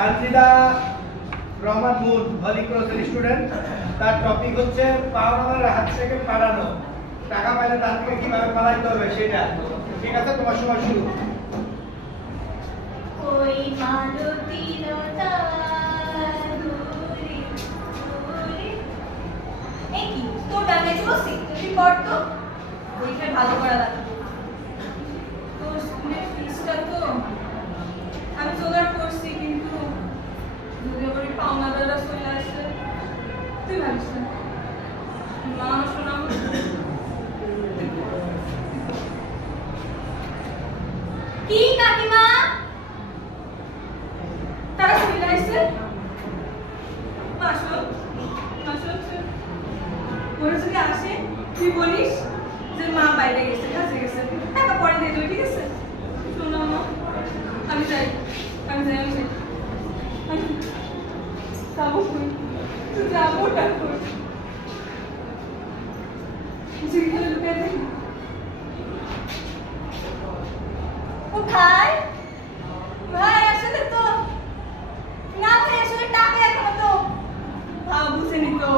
Sanjida Rahman moon হলি ক্রসের student. তার topic হচ্ছে পাওনাদার হাত থেকে পালানো, টাকা পাইলে তার থেকে কিভাবে পালাইতে হবে সেটা। ঠিক আছে, তোমার সময় শুরু। ওই মালতী লতা দূরে দূরে। এই কি তোর গান গাইতে বসি? তুই পড় তো, পরীক্ষায় ভালো করা লাগবে। তোর স্কুলের ফিসটা তো আমি জোগাড় করছি, কিন্তু যদি আবার পাওনাদাররা চলে আসে, তুই ভাবিস না মা শোনাম। কি কাকিমা তারা চলে আসছে? আসল আসল ওরা যদি আসে তুই বলিস যে মা বাইরে গেছে, কাছে গেছে, টাকা পরে দিয়ে দেবে, ঠিক আছে? শোনো মা, আমি যাই আমি যাই আমি যাই আমি যাবো কই? তুই যাবো ওটা কই? যেখানে লুকিয়ে থাকি। ও ভাই, ভাই আসলে তো না, ভাই আসলে টাকা এখনো তো বুঝেনি তো।